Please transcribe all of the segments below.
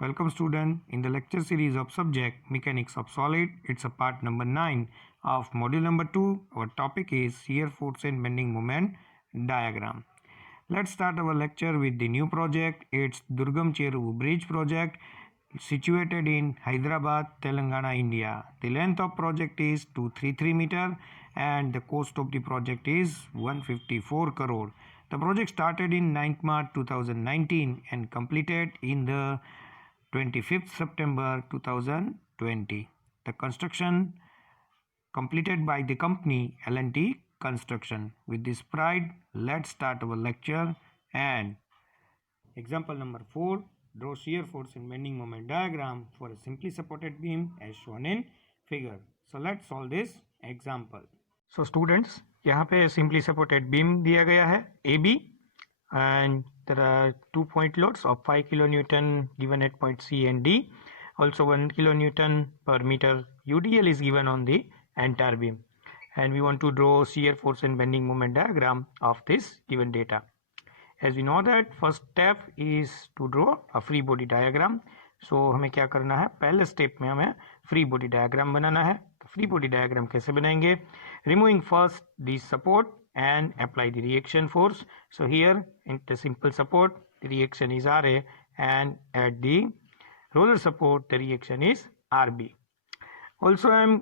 Welcome student in the lecture series of subject Mechanics of Solid. It's a part number 9 of module number 2. Our topic is shear force and bending moment diagram. Let's start our lecture with the new project. It's Durgam Cheruvu Bridge project situated in Hyderabad, Telangana, India. The length of project is 233 meter and the cost of the project is 154 crore. The project started in 9th March 2019 and completed in the 25th September 2020. The construction completed by the company L&T Construction. With this pride, let's start our lecture. And example number 4, draw shear force and bending moment diagram for a simply supported beam as shown in figure. So let's solve this example. So students, यहाँ पे simply supported beam दिया गया है AB and there are 2 point loads of 5 kilonewton given at point C and D. Also 1 kilonewton per meter UDL is given on the entire beam, and we want to draw shear force and bending moment diagram of this given data. As we know that first step is to draw a free body diagram. So हमें क्या करना है, पहले step में हमें free body diagram बनाना है. तो free body diagram कैसे बनाएंगे? Removing first the support and apply the reaction force. So here in the simple support the reaction is RA and at the roller support the reaction is RB. Also I am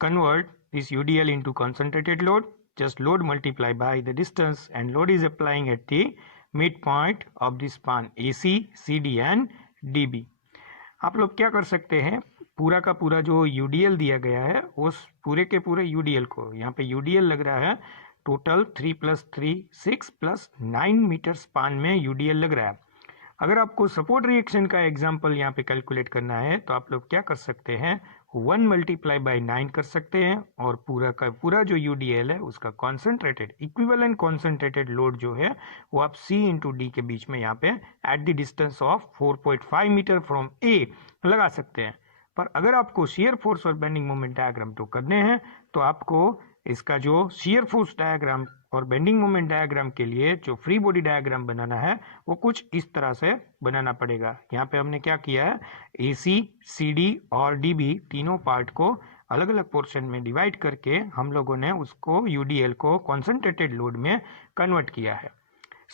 convert this UDL into concentrated load. Just load multiply by the distance and load is applying at the midpoint of the span AC, CD and DB. आप लोग क्या कर सकते हैं, पूरा का पूरा जो UDL दिया गया है उस पूरे के पूरे UDL को, यहाँ पे UDL लग रहा है टोटल 3 + 3 6 + 9 मीटर स्पान में UDL लग रहा है. अगर आपको सपोर्ट रिएक्शन का एग्जांपल यहाँ पे कैलकुलेट करना है तो आप लोग क्या कर सकते हैं, 1 × 9 कर सकते हैं और पूरा का पूरा जो UDL है उसका कॉन्सेंट्रेटेड इक्विवेलेंट कॉन्सेंट्रेटेड लोड जो है वो आप C × D के बीच में यहाँ पे at the distance of 4.5 metre from A लगा सकते हैं. पर अगर आपको शेयर फोर्स और बेंडिंग मोमेंट डायग्राम तो करने हैं तो आपको इसका जो शेयर फोर्स डायग्राम और बेंडिंग मोमेंट डायग्राम के लिए जो फ्री बॉडी डायग्राम बनाना है वो कुछ इस तरह से बनाना पड़ेगा. यहाँ पे हमने क्या किया है, AC, CD और DB तीनों पार्ट को अलग अलग पोर्शन में डिवाइड करके हम लोगों ने उसको UDL को कॉन्सेंट्रेटेड लोड में कन्वर्ट किया है.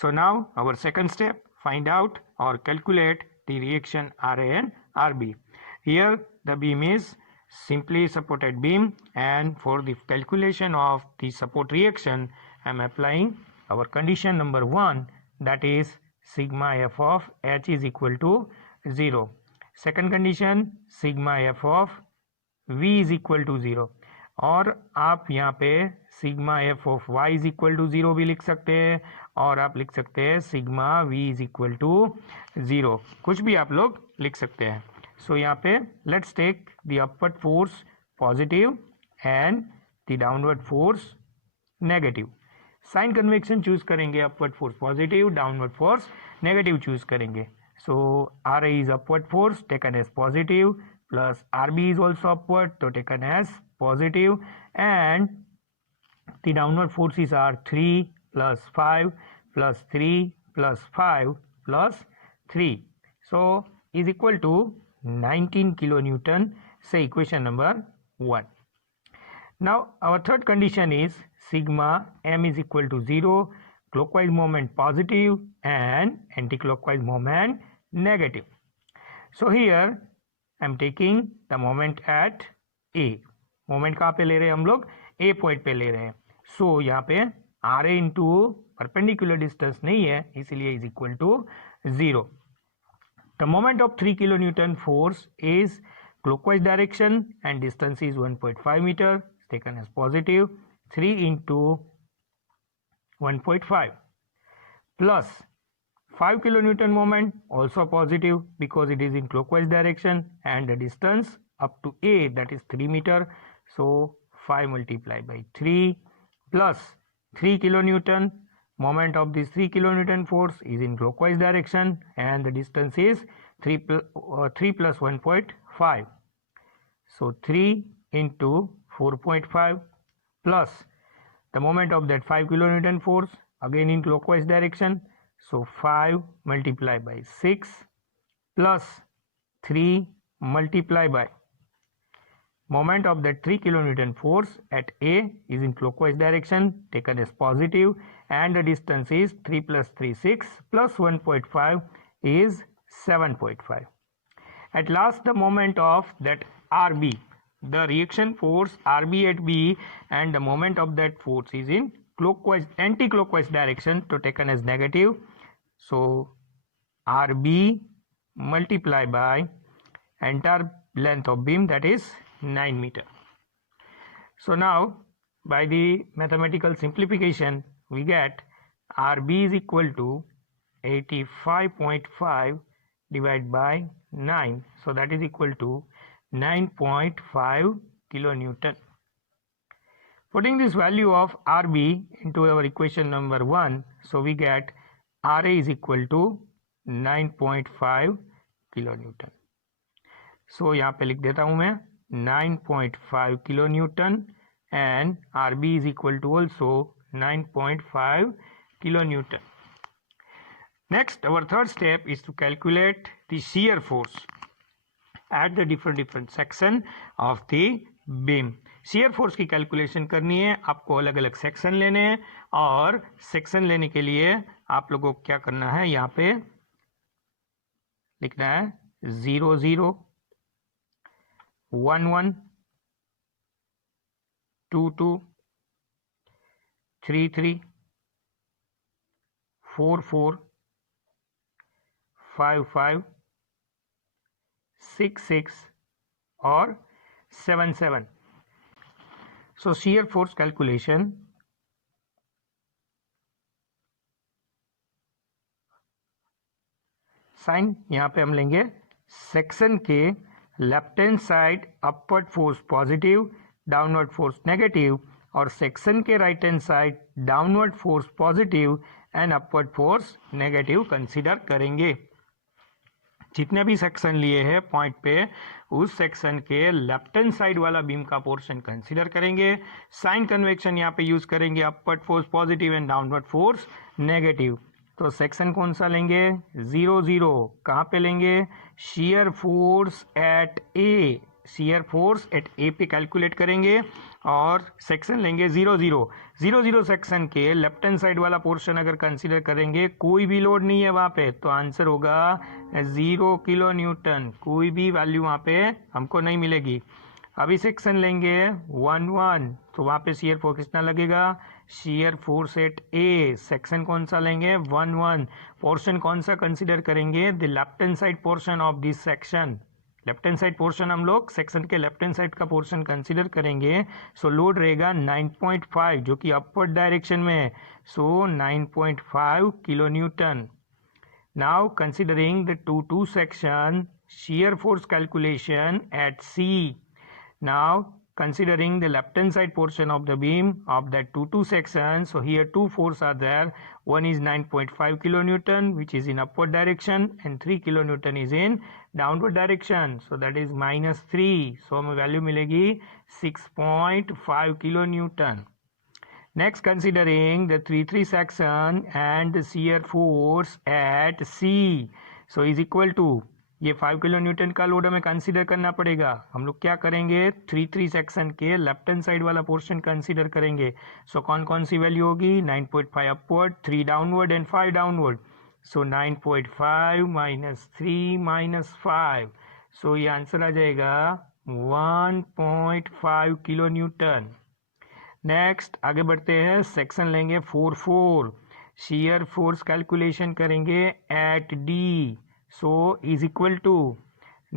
So now our second step, find out और calculate the reaction RA and RB. Here the beam is simply supported beam, and for the calculation of the support reaction I am applying our condition number 1, that is sigma f of H is equal to 0. Second condition, sigma f of V is equal to 0. और आप यहाँ पे sigma F of y is equal to 0 भी लिख सकते हैं और आप लिख सकते हैं sigma v is equal to 0, कुछ भी आप लोग लिख सकते हैं. सो यहाँ पे let's take the upward force positive and the downward force negative. Sign convention choose करेंगे, upward force positive, downward force negative choose करेंगे. So RA is upward force taken as positive plus RB is also upward तो taken as positive and the downward forces are 3 + 5 + 3 + 5 + 3 so is equal to 19 kilonewton. Say equation number 1. Now our third condition is sigma m is equal to 0, clockwise moment positive and anti-clockwise moment negative. So here I am taking the moment at A. Moment कहाँ पे ले रहे हैं हम लोग, A point पे ले रहे हैं. सो यहाँ पे RA इंटू परपेंडिकुलर डिस्टेंस नहीं है इसलिए is equal to 0. The moment of 3 kilonewton force is clockwise direction and distance is 1.5 meter, taken as positive. 3 into 1.5 plus 5 kilonewton moment also positive because it is in clockwise direction and the distance up to A, that is 3 meter. So 5 multiplied by 3 plus 3 kilonewton. Moment of this 3 kilonewton force is in clockwise direction and the distance is 3 plus 1.5. So 3 into 4.5 plus the moment of that 5 kilonewton force again in clockwise direction. So 5 multiplied by 6 plus 3 multiply by moment of that 3 kilonewton force at A is in clockwise direction taken as positive, and the distance is 3 plus 3 6 plus 1.5 is 7.5. At last, the moment of that RB, the reaction force RB at B, and the moment of that force is in clockwise anti-clockwise direction to taken as negative. So RB multiply by entire length of beam, that is 9 meter. So now by the mathematical simplification we get RB is equal to 85.5 divided by 9, so that is equal to 9.5 kilonewton. Putting this value of RB into our equation number 1, so we get RA is equal to 9.5 kilonewton. सो यहाँ पे लिख देता हूँ मैं 9.5 kilo newton and RB is equal to also 9.5 kilo Newton. Next, our third step is to calculate the shear force at the different section of the beam. shear force की calculation करनी है, आपको अलग अलग सेक्शन लेने हैं और section लेने के लिए आप लोगों को क्या करना है, यहाँ पे लिखना है 0 0 1 1 2 2 3 3 4 4 5 5 6 6 और 7 7. So shear force calculation sign यहाँ पे हम लेंगे सेक्शन के left hand side upward force positive, downward force negative, और सेक्शन के right hand side downward force positive and upward force negative consider करेंगे. जितने भी सेक्शन लिए हैं पॉइंट पे, उस सेक्शन के लेफ्ट हैंड साइड वाला बीम का पोर्शन कंसीडर करेंगे. साइन कन्वेक्शन यहाँ पे यूज करेंगे, upward force positive and downward force negative. तो सेक्शन कौन सा लेंगे, 0 0. कहाँ पे लेंगे, shear force at A. Shear force at A पे कैलकुलेट करेंगे और सेक्शन लेंगे 0 0. 0 0 सेक्शन के लेफ्ट हैंड साइड वाला पोर्शन अगर कंसीडर करेंगे, कोई भी लोड नहीं है वहाँ पे, तो आंसर होगा 0 किलो न्यूटन. कोई भी वैल्यू वहाँ पे हमको नहीं मिलेगी. अभी सेक्शन लेंगे 1 1, तो वहाँ पे शियर फोर्स कितना लगेगा, shear force at A. Section कौन सा लेंगे, 1 1. पोर्शन कौन सा कंसीडर करेंगे, the left hand side portion of this section. Left hand side portion हम लोग सेक्शन के लेफ्ट हैंड साइड का पोर्शन कंसीडर करेंगे. सो लोड रहेगा 9.5 जो कि अपवर्ड डायरेक्शन में है. सो 9.5 kilo newton. Now considering the 2 section shear force calculation at C. Now considering the left hand side portion of the beam of that 2 section, so here 2 forces are there. One is 9.5 kilonewton which is in upward direction and 3 kilonewton is in downward direction, so that is -3. so हमें value मिलेगी 6.5 kilonewton. Next, considering the 3 3 section and the shear force at C, so is equal to, ये 5 kilo Newton का load हमें consider करना पड़ेगा. हम लोग क्या करेंगे, 3 3 सेक्शन के लेफ्ट हैंड साइड वाला पोर्शन कंसीडर करेंगे. सो कौन कौन सी वैल्यू होगी, 9.5 upward, 3 downward and 5 downward. So 9.5 minus 3 minus 5, सो ये आंसर आ जाएगा 1.5 किलो न्यूटन. नेक्स्ट आगे बढ़ते हैं, सेक्शन लेंगे 4 4. शियर फोर्स कैलकुलेशन करेंगे at D. So is equal to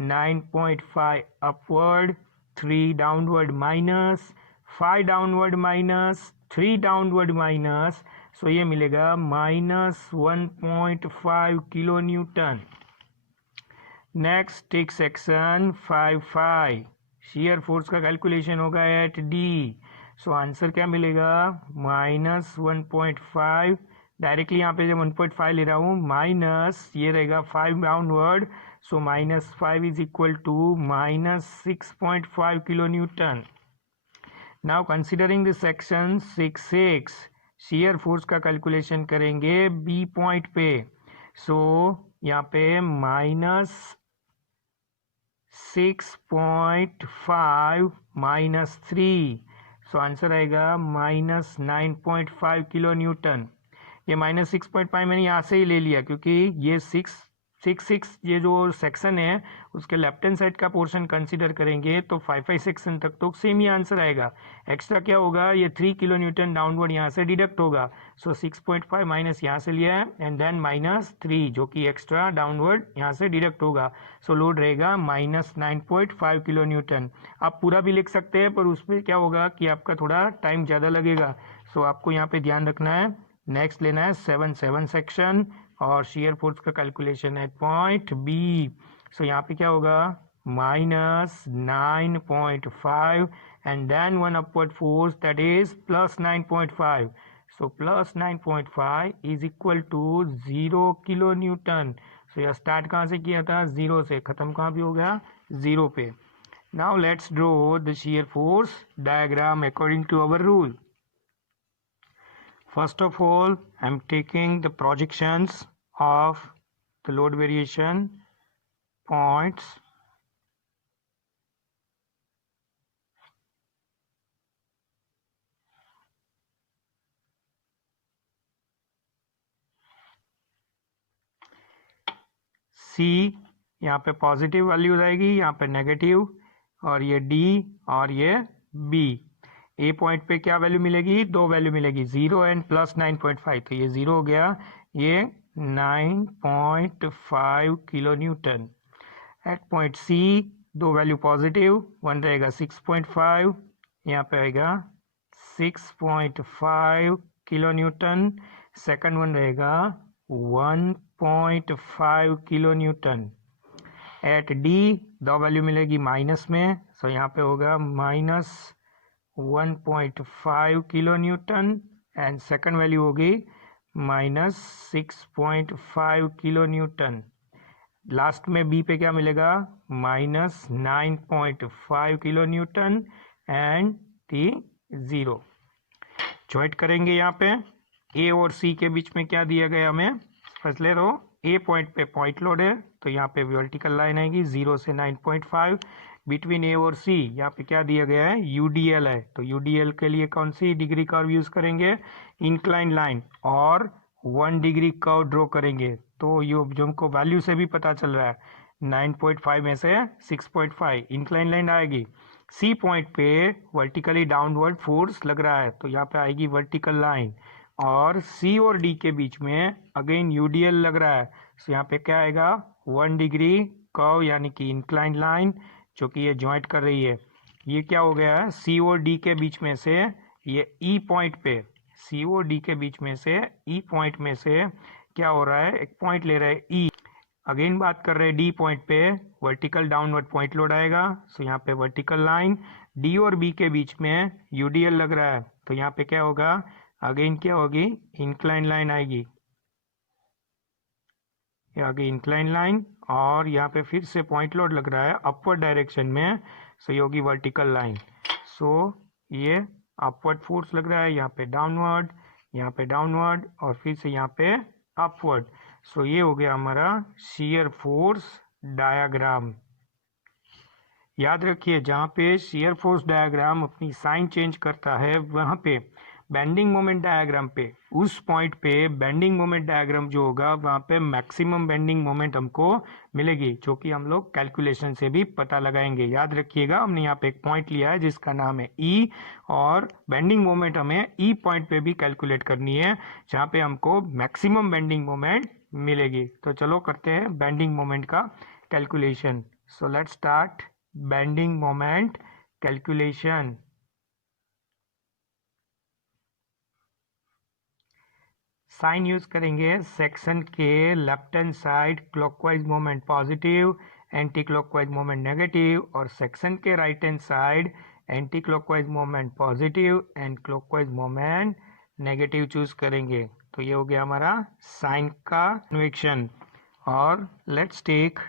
9.5 upward, 3 downward minus 5 downward minus 3 downward minus, so ये मिलेगा -1.5 kilo newton. Next take section 5 5. Shear force का कैलकुलेशन होगा एट डी. सो आंसर क्या मिलेगा, -1.5. डायरेक्टली यहाँ पे जब 1.5 ले रहा हूँ, माइनस ये रहेगा 5 downward, so -5 is equal to -6.5 kilo newton. Now considering the section 6 6, shear force का कैलकुलेशन करेंगे बी पॉइंट पे. सो यहाँ पे 6.5 माइनस 3, सो आंसर आएगा माइनस 9.5 किलो न्यूटन। ये माइनस 6.5 मैंने यहाँ से ही ले लिया क्योंकि ये 6 ये जो सेक्शन है उसके लेफ्ट हैंड साइड का पोर्शन कंसीडर करेंगे तो 5 सेक्शन तक तो सेम ही आंसर आएगा। एक्स्ट्रा क्या होगा, ये 3 किलो न्यूटन डाउनवर्ड यहाँ से डिडक्ट होगा। सो 6.5 माइनस यहाँ से लिया है एंड देन माइनस 3 जो कि एक्स्ट्रा डाउनवर्ड यहाँ से डिडक्ट होगा। सो लोड रहेगा माइनस 9.5 किलो न्यूटन। आप पूरा भी लिख सकते हैं पर उसमें क्या होगा कि आपका थोड़ा टाइम ज़्यादा लगेगा। सो आपको यहाँ पे ध्यान रखना है। नेक्स्ट लेना है 7 सेक्शन और शेयर फोर्स का कैलकुलेशन है पॉइंट बी। सो यहाँ पे क्या होगा, minus 9.5 and then one upward force that is plus 9.5। So plus 9.5 is equal to 0 kilo newton. So यह स्टार्ट कहाँ से किया था, 0 से, खत्म कहाँ पे हो गया, 0 पे। Now let's draw the shear force diagram according to our rule. First of all, I am taking the projections of the load variation points. C यहाँ पे पॉजिटिव वैल्यू आएगी, यहाँ पे नेगेटिव, और ये D और ये B। ए पॉइंट पे क्या वैल्यू मिलेगी, 2 वैल्यू मिलेगी, 0 एंड प्लस 9.5। तो ये 0 हो गया, ये 9.5 kilo newton. At point C 2 value positive, 1 रहेगा 6.5, यहाँ पे आएगा 6.5 किलो न्यूटन। सेकंड वन रहेगा 1.5 kilo newton. At D 2 value मिलेगी माइनस में, सो यहाँ पे होगा minus 1.5 kilo newton and second value होगी माइनस 6.5 किलो न्यूटन। लास्ट में बी पे क्या मिलेगा, minus 9.5 kilo newton and the 0। Joint करेंगे यहाँ पे ए और सी के बीच में क्या दिया गया हमें, फर्स्ट ले लो, ए पॉइंट पे पॉइंट लोड है तो यहाँ पे वर्टिकल लाइन आएगी 0 से 9.5। बिटवीन ए और सी यहाँ पे क्या दिया गया है, यूडीएल है, तो यूडीएल के लिए कौन सी डिग्री कर्व यूज करेंगे, इंक्लाइन लाइन, और 1 डिग्री कर्व ड्रॉ करेंगे। तो ये जो हमको वैल्यू से भी पता चल रहा है 9.5 में से 6.5 इंक्लाइन लाइन आएगी। सी पॉइंट पे वर्टिकली डाउनवर्ड फोर्स लग रहा है तो यहाँ पे आएगी वर्टिकल लाइन, और सी और डी के बीच में अगेन यूडीएल लग रहा है, तो यहाँ पे क्या आएगा, 1 डिग्री कर्व यानी कि इंक्लाइन लाइन जो कि ये ज्वाइंट कर रही है। ये क्या हो गया है, सी और डी के बीच में से ये ई पॉइंट पे, सी और डी के बीच में से ई पॉइंट में से क्या हो रहा है, एक पॉइंट ले रहे हैं ई। अगेन बात कर रहे हैं डी पॉइंट पे वर्टिकल डाउनवर्ड पॉइंट लोड आएगा, सो यहाँ पे वर्टिकल लाइन डी और बी के बीच में यूडीएल लग रहा है तो यहाँ पे क्या होगा, अगेन क्या होगी, इंक्लाइन लाइन आएगी, ये आगे इंक्लाइन लाइन, और यहाँ पे फिर से पॉइंट लोड लग रहा है अपवर्ड डायरेक्शन में, सो ये होगी वर्टिकल लाइन। सो ये अपवर्ड फोर्स लग रहा है, यहाँ पे डाउनवर्ड और फिर से यहाँ पे अपवर्ड। सो ये हो गया हमारा शियर फोर्स डायग्राम। याद रखिए जहाँ पे शियर फोर्स डायग्राम अपनी साइन चेंज करता है वहाँ पे बेंडिंग मोमेंट डायग्राम पे, उस पॉइंट पे बेंडिंग मोमेंट डायग्राम जो होगा वहाँ पे मैक्सिमम बेंडिंग मोमेंट हमको मिलेगी, जो कि हम लोग कैलकुलेशन से भी पता लगाएंगे। याद रखिएगा हमने यहाँ पे एक पॉइंट लिया है जिसका नाम है ई, और बेंडिंग मोमेंट हमें ई पॉइंट पे भी कैलकुलेट करनी है जहाँ पे हमको मैक्सिमम बेंडिंग मोमेंट मिलेगी। तो चलो करते हैं बेंडिंग मोमेंट का calculation. So let's start bending moment calculation. Sign use करेंगे, सेक्शन के left hand side clockwise moment positive, anti clockwise moment negative, और सेक्शन के right hand side anti clockwise moment positive and clockwise moment negative choose करेंगे। तो ये हो गया हमारा साइन का कन्वेक्शन। और let's take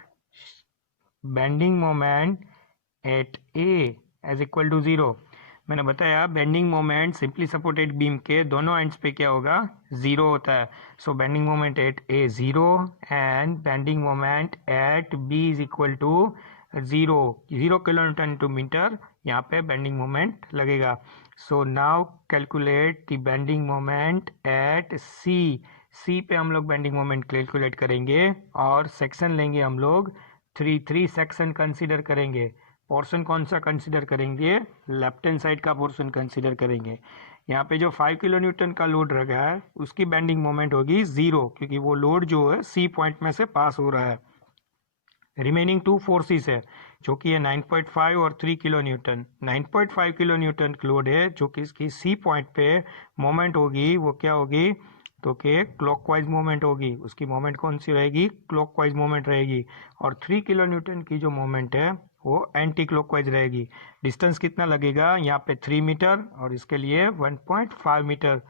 bending moment at A as equal to 0। मैंने बताया bending moment simply supported beam के दोनों एंड्स पे क्या होगा, 0 होता है। So bending moment at A 0 and bending moment at B is equal to zero kilo newton to metre यहाँ पे बेंडिंग मोमेंट लगेगा. So now calculate the bending moment at C पे हम लोग बेंडिंग मोमेंट कैलकुलेट करेंगे और section लेंगे हम लोग थ्री सेक्शन कंसीडर करेंगे. पोर्शन कौन सा कंसीडर करेंगे? लेफ्ट हैंड साइड का पोर्शन कंसीडर करेंगे. यहाँ पे जो 5 किलो न्यूटन का लोड लगा है उसकी बेंडिंग मोमेंट होगी 0, क्योंकि वो लोड जो है सी पॉइंट में से पास हो रहा है. रिमेनिंग टू फोर्सेस है जो कि है 9.5 और 3 kilo Newton. 9.5 kilo Newton load है जो कि इसकी सी पॉइंट पे मोमेंट होगी. वो क्या होगी? तो कि क्लॉकवाइज मोमेंट होगी. उसकी मोमेंट कौन सी रहेगी? क्लॉकवाइज मोमेंट रहेगी. और 3 किलो न्यूटन की जो मोमेंट है वो एंटी क्लॉकवाइज रहेगी. डिस्टेंस कितना लगेगा? यहाँ पे 3 मीटर और इसके लिए 1.5 मीटर.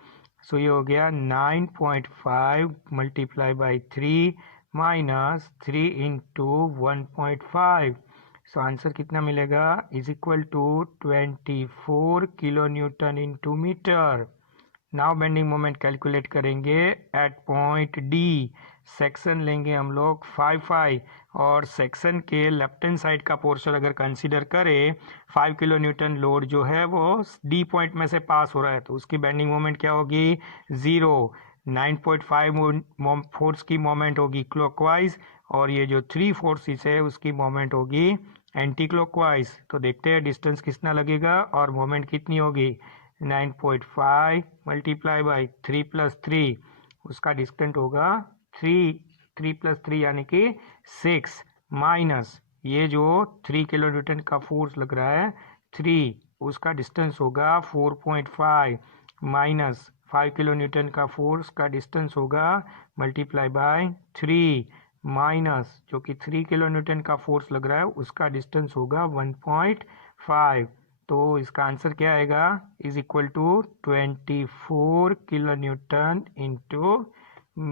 सो ये हो गया 9.5 multiply by 3 minus 3 into 1.5. So answer कितना मिलेगा? Is equal to 24 kilo newton into metre. Now bending moment calculate करेंगे एट पॉइंट डी. सेक्शन लेंगे हम लोग 5 और सेक्शन के लेफ्ट हैंड साइड का पोर्शन अगर कंसीडर करें 5 किलो न्यूटन लोड जो है वो डी पॉइंट में से पास हो रहा है तो उसकी बेंडिंग मोमेंट क्या होगी? 0. 9.5 फोर्स की मोमेंट होगी क्लॉकवाइज और ये जो 3 फोर्सेस है उसकी मोमेंट होगी एंटी क्लॉकवाइज. तो देखते हैं डिस्टेंस कितना लगेगा और मोमेंट कितनी होगी. 9.5 मल्टीप्लाई बाई 3 प्लस 3 उसका डिस्टेंस होगा 3 प्लस 3 यानी कि 6 माइनस ये जो 3 किलो न्यूटन का फोर्स लग रहा है 3 उसका डिस्टेंस होगा 4.5 माइनस 5 किलो न्यूटन का फोर्स का डिस्टेंस होगा मल्टीप्लाई बाय 3 माइनस जो कि 3 किलो न्यूटन का फोर्स लग रहा है उसका डिस्टेंस होगा 1.5. तो इसका आंसर क्या आएगा? Is equal to 24 kilo newton into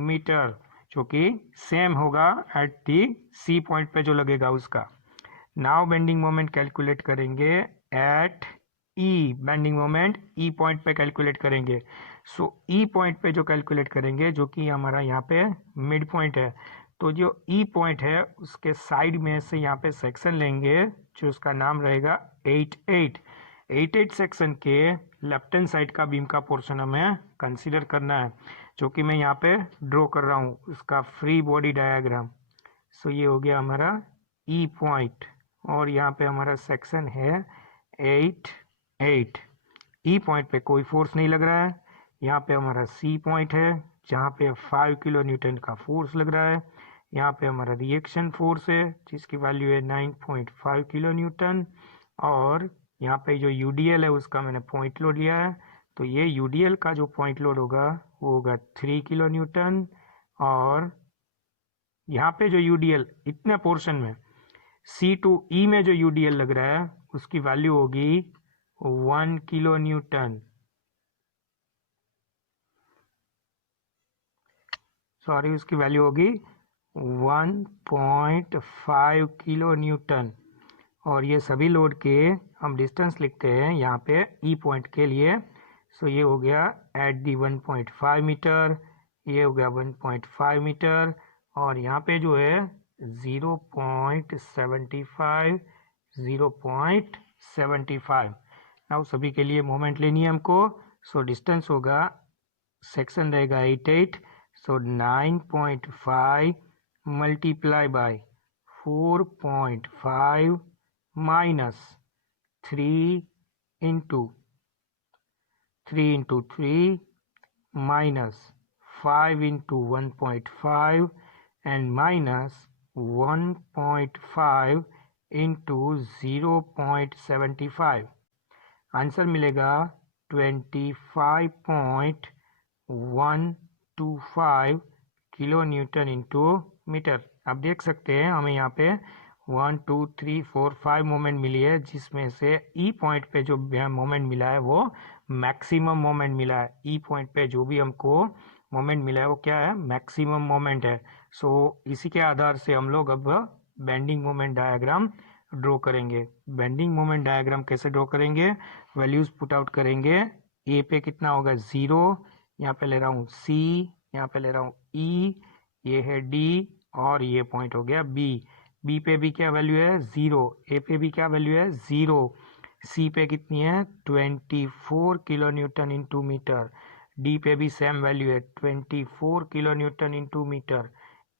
metre जो कि सेम होगा एट दी सी पॉइंट पे जो लगेगा उसका. नाउ बेंडिंग मोमेंट कैलकुलेट करेंगे एट ई. बेंडिंग मोमेंट ई पॉइंट पे कैलकुलेट करेंगे. सो ई पॉइंट पे जो कैलकुलेट करेंगे जो कि हमारा यहाँ पे मिड पॉइंट है तो जो ई पॉइंट है उसके साइड में से यहाँ पे सेक्शन लेंगे जो उसका नाम रहेगा 8 सेक्शन के लेफ्ट हैंड साइड का बीम का पोर्शन हमें कंसीडर करना है जो कि मैं यहाँ पे ड्रॉ कर रहा हूँ उसका फ्री बॉडी डायग्राम. सो ये हो गया हमारा ई पॉइंट और यहाँ पे हमारा सेक्शन है 8. ई पॉइंट पे कोई फोर्स नहीं लग रहा है. यहाँ पे हमारा सी पॉइंट है जहाँ पे 5 किलो न्यूटन का फोर्स लग रहा है. यहाँ पे हमारा रिएक्शन फोर्स है जिसकी वैल्यू है 9.5 किलो न्यूटन और यहाँ पे जो यूडीएल है उसका मैंने पॉइंट लोड लिया है. तो ये यूडीएल का जो पॉइंट लोड होगा वो होगा 3 किलो न्यूटन और यहाँ पे जो यूडीएल इतने पोर्शन में C2E में जो यूडीएल लग रहा है उसकी वैल्यू होगी 1 किलो न्यूटन. सॉरी उसकी वैल्यू होगी 1.5 किलो न्यूटन. और ये सभी लोड के हम डिस्टेंस लिखते हैं यहाँ पे ई पॉइंट के लिए. सो ये हो गया एट दी 1.5 मीटर, ये हो गया 1.5 मीटर और यहाँ पे जो है 0.75 नाउ सभी के लिए मोमेंट लेनी है हमको. सो डिस्टेंस होगा सेक्शन रहेगा 8. सो 9.5 multiply by 4.5 minus 3 into 3 minus 5 into 1.5 and minus 1.5 into 0.75. Answer मिलेगा 25.125 किलो न्यूटन इंटू मीटर. आप देख सकते हैं हमें यहाँ पे 1 2 3 4 5 मोमेंट मिली है जिसमें से ई पॉइंट पे जो मोमेंट मिला है वो मैक्सिमम मोमेंट मिला है. ई पॉइंट पे जो भी हमको मोमेंट मिला है वो क्या है? मैक्सिमम मोमेंट है. सो इसी के आधार से हम लोग अब बेंडिंग मोमेंट डायग्राम ड्रॉ करेंगे. बेंडिंग मोमेंट डायग्राम कैसे ड्रॉ करेंगे? वैल्यूज पुट आउट करेंगे. ए पे कितना होगा? 0. यहाँ पे ले रहा हूँ C, यहाँ पे ले रहा हूँ E, ये है D और ये पॉइंट हो गया B. बी पे भी क्या वैल्यू है 0, ए पे भी क्या वैल्यू है 0, सी पे कितनी है 24 kilo newton into metre, D पे भी सेम वैल्यू है 24 kilo newton into metre,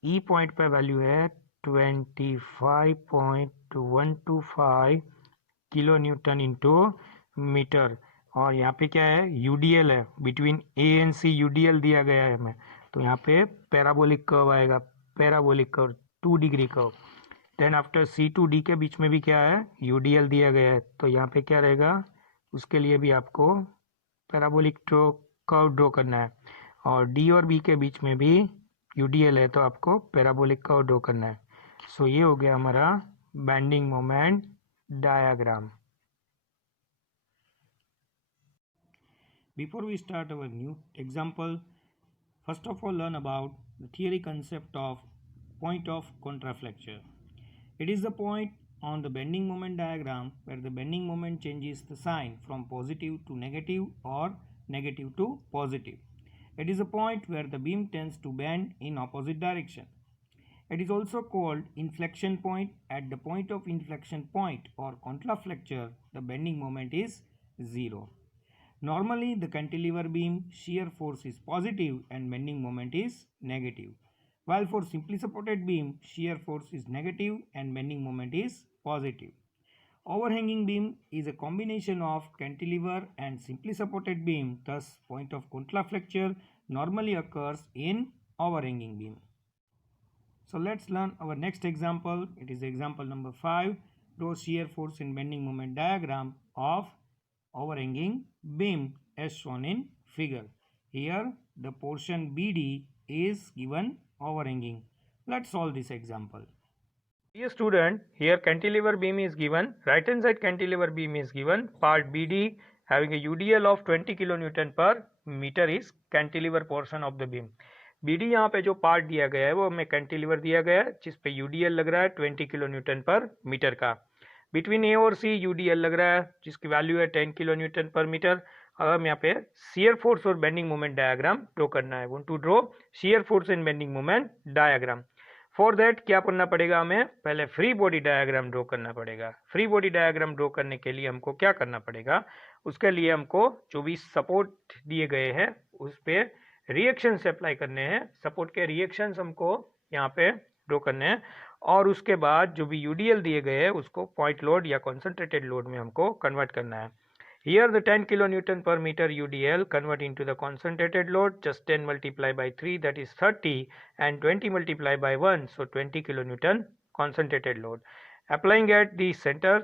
E point पे वैल्यू है 25.125 किलो न्यूटन इंटू मीटर। और यहाँ पे क्या है यूडीएल है, between A and C UDL दिया गया है हमें, तो यहाँ पे पैराबोलिक कर्व आएगा, parabolic curve 2 degree curve. Then after C to D के बीच में भी क्या है यूडीएल दिया गया है, तो यहाँ पे क्या रहेगा, उसके लिए भी आपको पैराबोलिक कर्व ड्रॉ करना है। और डी और बी के बीच में भी यूडीएल है, तो आपको पैराबोलिक कर्व ड्रॉ करना है। सो ये हो गया हमारा bending moment diagram. Before we start our new example, first of all learn about the theory concept of point of contraflexure. It is the point on the bending moment diagram where the bending moment changes the sign from positive to negative or negative to positive. It is a point where the beam tends to bend in opposite direction. It is also called inflection point. At the point of inflection point or contraflexure, the bending moment is 0. Normally, the cantilever beam shear force is positive and bending moment is negative, while for simply supported beam, shear force is negative and bending moment is positive. Overhanging beam is a combination of cantilever and simply supported beam, thus point of contraflexure normally occurs in overhanging beam. So let's learn our next example. It is example number 5. Draw shear force and bending moment diagram of overhanging beam as shown in figure. Here the portion BD is given overhanging. Let's solve this example. Dear student, here cantilever beam is given, right hand side cantilever beam is given, part BD having a UDL of 20 kN per meter is cantilever portion of the beam. BD यहाँ पे जो part दिया गया है वो हमें cantilever दिया गया है जिस पे यूडीएल लग रहा है 20 किलो न्यूटन पर मीटर का। बिटवीन ए और सी यूडीएल लग रहा है जिसकी वैल्यू है 10 किलो न्यूटन पर मीटर। अब हम यहाँ पे शियर फोर्स और बेंडिंग मोमेंट डायग्राम ड्रॉ करना है। Want to draw shear force and bending moment diagram. For that क्या करना पड़ेगा, हमें पहले फ्री बॉडी डायग्राम ड्रॉ करना पड़ेगा। फ्री बॉडी डायग्राम ड्रॉ करने के लिए हमको क्या करना पड़ेगा, उसके लिए हमको जो भी सपोर्ट दिए गए हैं उस पर रिएक्शन से अप्लाई करने हैं। सपोर्ट के रिएक्शंस हमको यहाँ पे ड्रॉ करने हैं और उसके बाद जो भी यूडीएल दिए गए हैं उसको पॉइंट लोड या कॉन्सेंट्रेटेड लोड में हमको कन्वर्ट करना है। Here the 10 kilonewton per meter UDL convert into the concentrated load, just 10 multiplied by 3 that is 30 and 20 multiplied by 1 so 20 kilonewton concentrated load. Applying at the center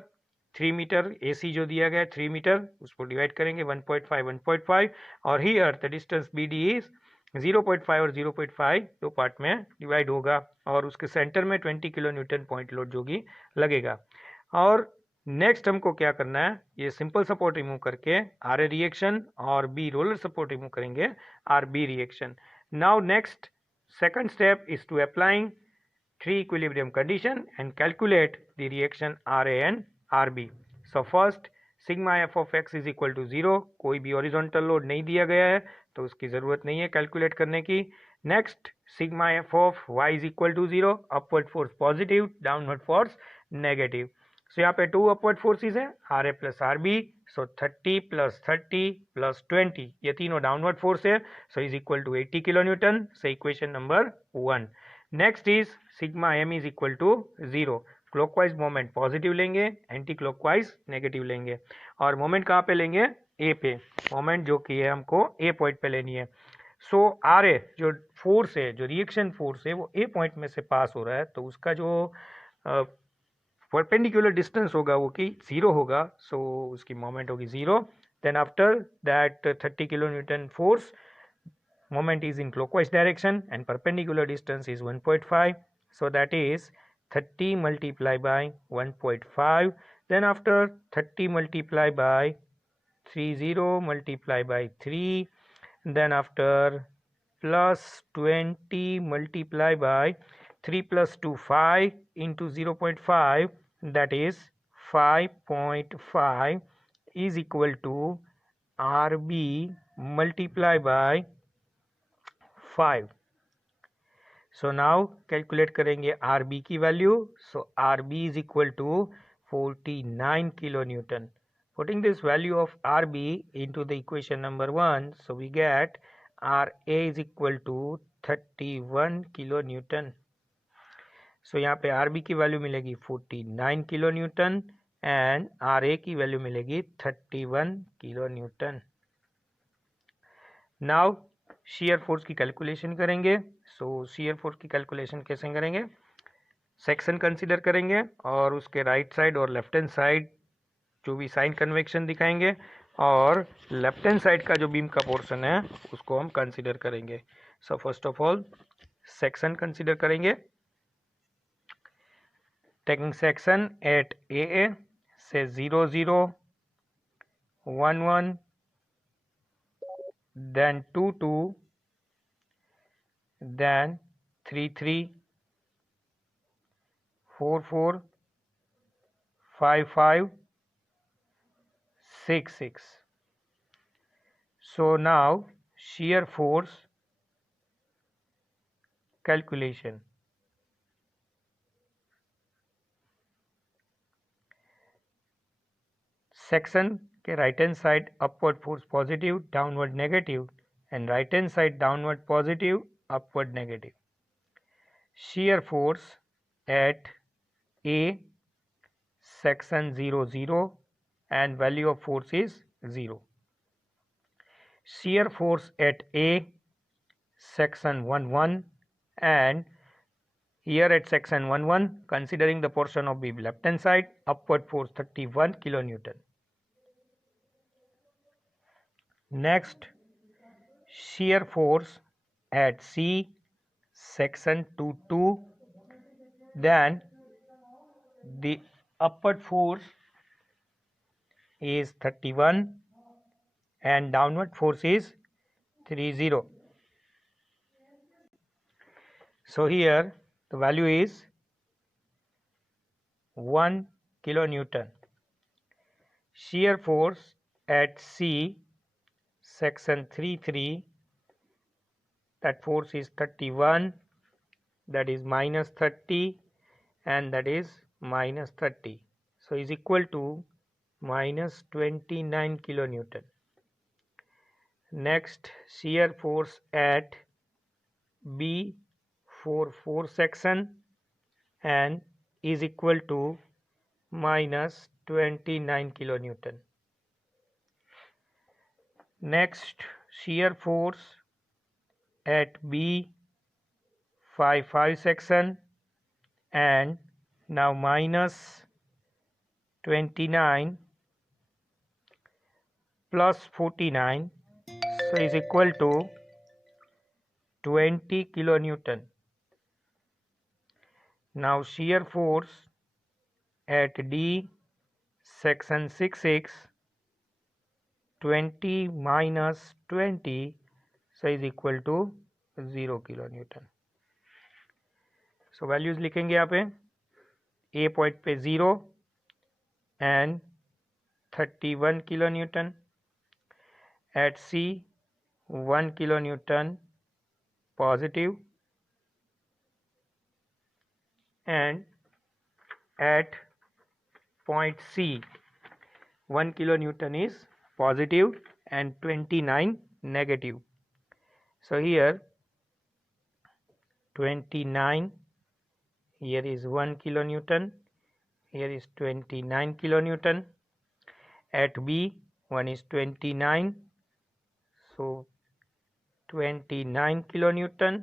3 metre AC जो दिया गया 3 metre उसको divide करेंगे 1.5 और here the distance BD is 0.5 और 0.5 दो part में divide होगा और उसके सेंटर में 20 किलो न्यूटन पॉइंट लोड जो भी लगेगा। और नेक्स्ट हमको क्या करना है, ये सिंपल सपोर्ट रिमूव करके आर ए रिएक्शन और बी रोलर सपोर्ट रिमूव करेंगे R B reaction. Now next second step is to applying 3 equilibrium condition and calculate the reaction R A and R B. So first sigma F of X is equal to 0, कोई भी horizontal load नहीं दिया गया है तो उसकी ज़रूरत नहीं है कैलकुलेट करने की। Next sigma F of Y is equal to 0, upward force positive, downward force negative. So यहाँ पे 2 अपवर्ड फोर्सेस हैं R A plus R B, so 30 plus 20 ये तीनों डाउनवर्ड फोर्स है, so is equal to 80 kilo newton. So equation number 1। Next is sigma M is equal to 0, clockwise moment positive लेंगे, anti clockwise negative लेंगे और moment कहाँ पे लेंगे, ए पे। मोमेंट जो की है हमको ए पॉइंट पे लेनी है। सो आर ए जो फोर्स है, जो रिएक्शन फोर्स है वो ए पॉइंट में से पास हो रहा है तो उसका जो परपेंडिकुलर डिस्टेंस होगा वो कि 0 होगा, सो उसकी मोमेंट होगी 0। Then after that 30 kilo newton force moment is in clockwise direction and perpendicular distance is 1.5, so that is 30 multiplied by 1.5. then after 30 multiplied by 30 multiplied by 3, then after plus 20 multiplied by 3 plus 2 5 into 0.5 that is 5.5 is equal to RB multiplied by 5. So now calculate करेंगे R B की value. So R B is equal to 49 kilo newton. Putting this value of RB into the equation number 1, so we get RA is equal to 31 kilo newton. So यहाँ पे RB की value मिलेगी 49 kilo newton and RA की value मिलेगी 31 kilo newton. Now shear force की calculation करेंगे. So shear force की calculation कैसे करेंगे? सेक्शन कंसीडर करेंगे और उसके राइट साइड और लेफ्ट हैंड साइड जो भी साइन कन्वेक्शन दिखाएंगे और लेफ्ट हैंड साइड का जो बीम का पोर्शन है उसको हम कंसीडर करेंगे. So first of all section consider करेंगे. टेकिंग सेक्शन एट ए से 0 0 1 1 then 2 2 then 3 3 4 4 5 5 6 6. So now shear force calculation. Section के right hand side upward force positive, downward negative, and right hand side downward positive, upward negative. Shear force at A section 0 0 and value of force is 0. Shear force at A section 1 1 and here at section 1 1 considering the portion of beam left hand side, upward force 31 kilonewton. Next, shear force at C section 2 2, then the upward force is 31 and downward force is 30. So here the value is 1 kilonewton. Shear force at C section 3 3, that force is 31, that is minus 30 and that is minus 30. So is equal to minus 29 kilonewton. Next, shear force at B 4 4 section and is equal to minus 29 kilonewton. Next, shear force at B 5 5 section and now minus 29 plus 49, so is equal to 20 kilonewton. Now shear force at D section 6 6, 20 minus 20, so is equal to 0 kilonewton. So values लिखेंगे यहाँ पे A point पे 0 and 31 kilonewton, at C 1 kilonewton positive and at point C 1 kilonewton is positive and 29 negative. So here 29, here is 1 kilonewton, here is 29 kilonewton. At B 1 is 29, so 29 kilonewton,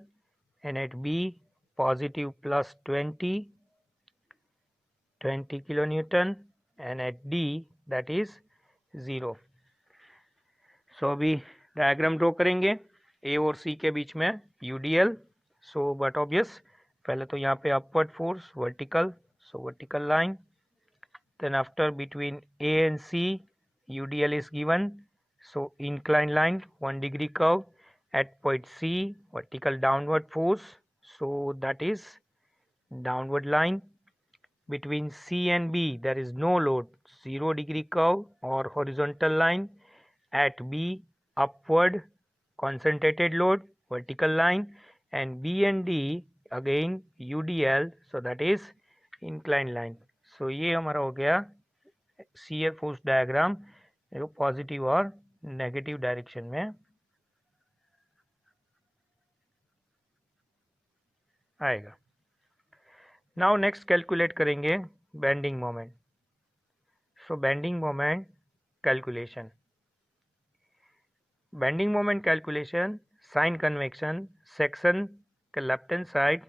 and at B positive plus 20 kilonewton, and at D that is 0. So अभी diagram draw करेंगे A और C के बीच में UDL. So but obvious पहले तो यहाँ पे upward force vertical, so vertical line. Then after between A and C UDL is given, so inclined line 1 degree curve at point C, vertical downward force, so that is downward line. Between C and B there is no load, 0 degree curve or horizontal line. At B upward concentrated load, vertical line, and B and D again UDL, so that is incline line. सो ये हमारा हो गया shear force diagram, जो positive और negative direction में आएगा। Now next calculate करेंगे bending moment. So bending moment calculation, bending moment calculation, sign convention, section के left hand side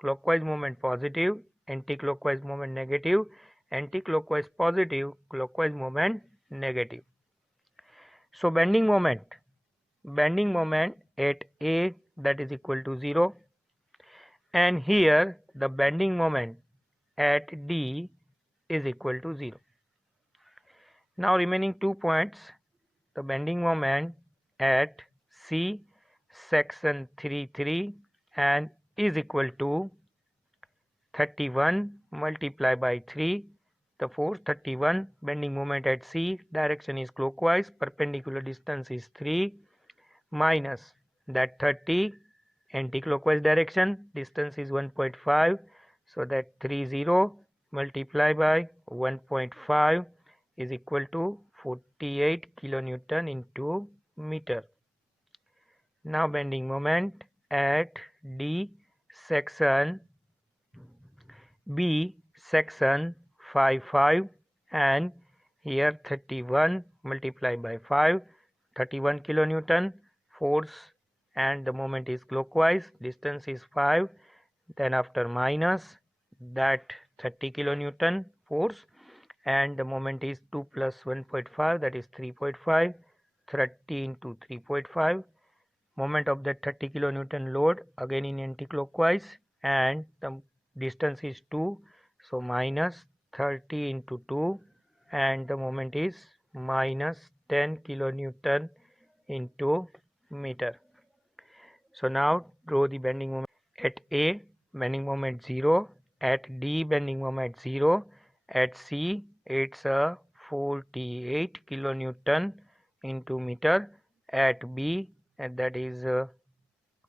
clockwise moment positive, anti clockwise moment negative, anti clockwise positive, clockwise moment negative. So bending moment at A, that is equal to 0, and here the bending moment at D is equal to 0. Now remaining 2 points, the bending moment at C section 3 and is equal to 31 multiplied by 3. The force 31, bending moment at C, direction is clockwise, perpendicular distance is 3, minus that 30, anti-clockwise direction, distance is 1.5, so that 30 multiplied by 1.5 is equal to 48 kilonewton into meter. Now bending moment at D section B section 5 and here 31 multiplied by 5, 31 kilonewton force, and the moment is clockwise, distance is 5, then after minus that 30 kilonewton force, and the moment is 2 plus 1.5, that is 3.5, 30 into 3.5, moment of that 30 kilonewton load again in anti-clockwise, and the distance is 2, so minus 30 into 2, and the moment is minus 10 kilonewton into meter. So now draw the bending moment at A, bending moment 0, at D bending moment 0, at C it's a 48 kilonewton into meter, at B, and that is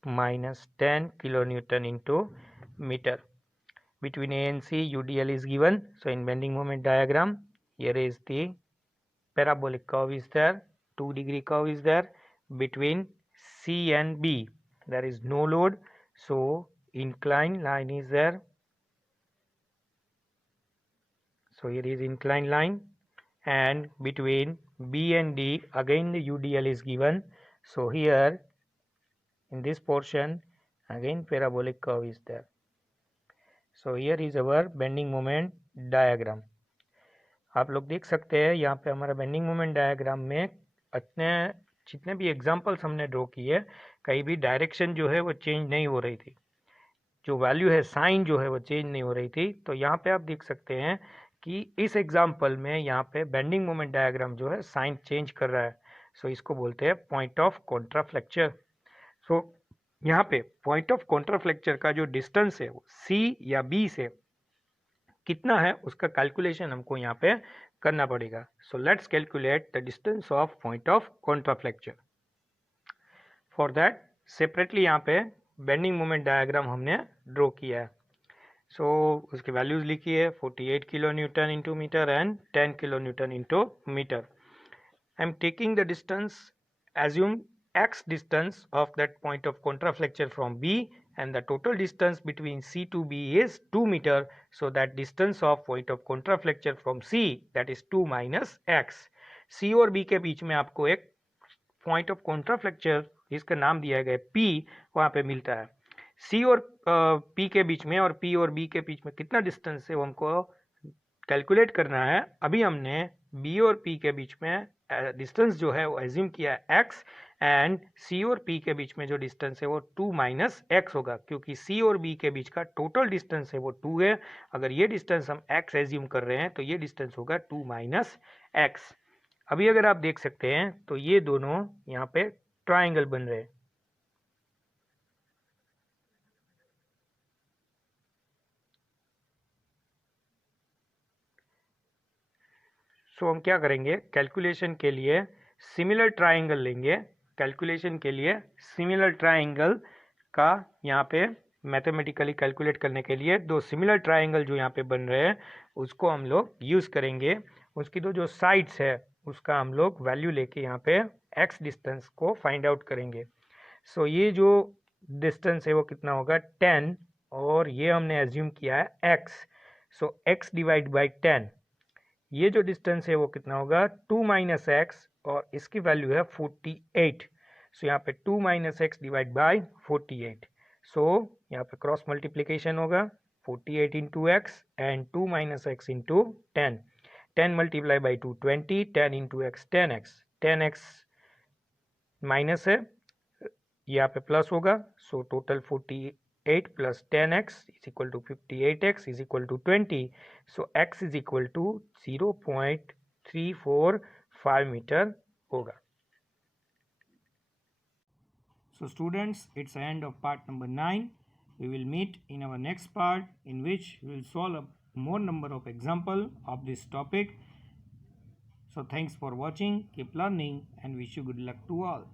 minus 10 kilonewton into meter. Between A and C UDL is given. So in bending moment diagram, here is the parabolic curve is there, 2-degree curve is there. Between C and B there is no load, so inclined line is there. So here is inclined line, and between B and D again the UDL is given. So here in this portion again parabolic curve is there. So here is our bending moment diagram. आप लोग देख सकते हैं यहाँ पे हमारा bending moment diagram में इतने जितने भी एग्जांपल्स हमने ड्रॉ किए, कहीं भी डायरेक्शन जो है वो चेंज नहीं हो रही थी, जो वैल्यू है साइन जो है वो चेंज नहीं हो रही थी। तो यहाँ पे आप देख सकते हैं कि इस एग्जांपल में यहाँ पे बेंडिंग मोमेंट डायग्राम जो है साइन चेंज कर रहा है। सो इसको बोलते हैं पॉइंट ऑफ कॉन्ट्राफ्लेक्चर। सो यहाँ पे पॉइंट ऑफ कॉन्ट्राफ्लेक्चर का जो डिस्टेंस है वो सी या बी से कितना है उसका कैलकुलेशन हमको यहाँ पे करना पड़ेगा। So let's calculate the distance of point of contraflexure. For that separately यहाँ पे बेंडिंग मोमेंट डायग्राम हमने ड्रॉ किया है। सो उसके वैल्यूज लिखिए 48 kilo newton into metre and 10 kilo newton into metre. I am taking the distance, assume x distance of that point of contraflexure from B, and the total distance between C to B is 2 meter. So that distance of point of contraflexure from C, that is 2 minus x. C और B के बीच में आपको एक point of contraflexure जिसका नाम दिया गया P वहाँ पे मिलता है। C और P के बीच में और P और B के बीच में कितना डिस्टेंस है वो हमको कैलकुलेट करना है। अभी हमने B और P के बीच में डिस्टेंस जो है वो एज्यूम किया है x, एंड C और P के बीच में जो डिस्टेंस है वो 2 माइनस x होगा, क्योंकि C और B के बीच का टोटल डिस्टेंस है वो 2 है। अगर ये डिस्टेंस हम x एज्यूम कर रहे हैं तो ये डिस्टेंस होगा 2 माइनस x। अभी अगर आप देख सकते हैं तो ये दोनों यहाँ पे ट्राइंगल बन रहे हैं। सो हम क्या करेंगे, कैलकुलेशन के लिए सिमिलर ट्राइंगल लेंगे। कैलकुलेशन के लिए सिमिलर ट्राइंगल का यहाँ पे मैथमेटिकली कैलकुलेट करने के लिए दो सिमिलर ट्रायंगल जो यहाँ पे बन रहे हैं उसको हम लोग यूज़ करेंगे। उसकी दो जो साइड्स है उसका हम लोग वैल्यू लेके यहाँ पे एक्स डिस्टेंस को फाइंड आउट करेंगे। सो ये जो डिस्टेंस है वो कितना होगा 10 और ये हमने एज्यूम किया है x। So x divide by 10, ये जो डिस्टेंस है वो कितना होगा 2 माइनस एक्स और इसकी वैल्यू है 48। सो यहाँ पे 2 minus x divide by 48। So यहाँ पे क्रॉस मल्टीप्लीकेशन होगा 48 into x and 2 minus x into 10। 10 multiply by 2 20, 10 into x 10x, 10x minus है यहाँ पे प्लस होगा। So total 48 plus 10x is equal to 58x is equal to 20। So x is equal to 0.345 metre होगा। So students, it's the end of part number 9. We will meet in our next part in which we will solve a more number of example of this topic. So thanks for watching, keep learning and wish you good luck to all.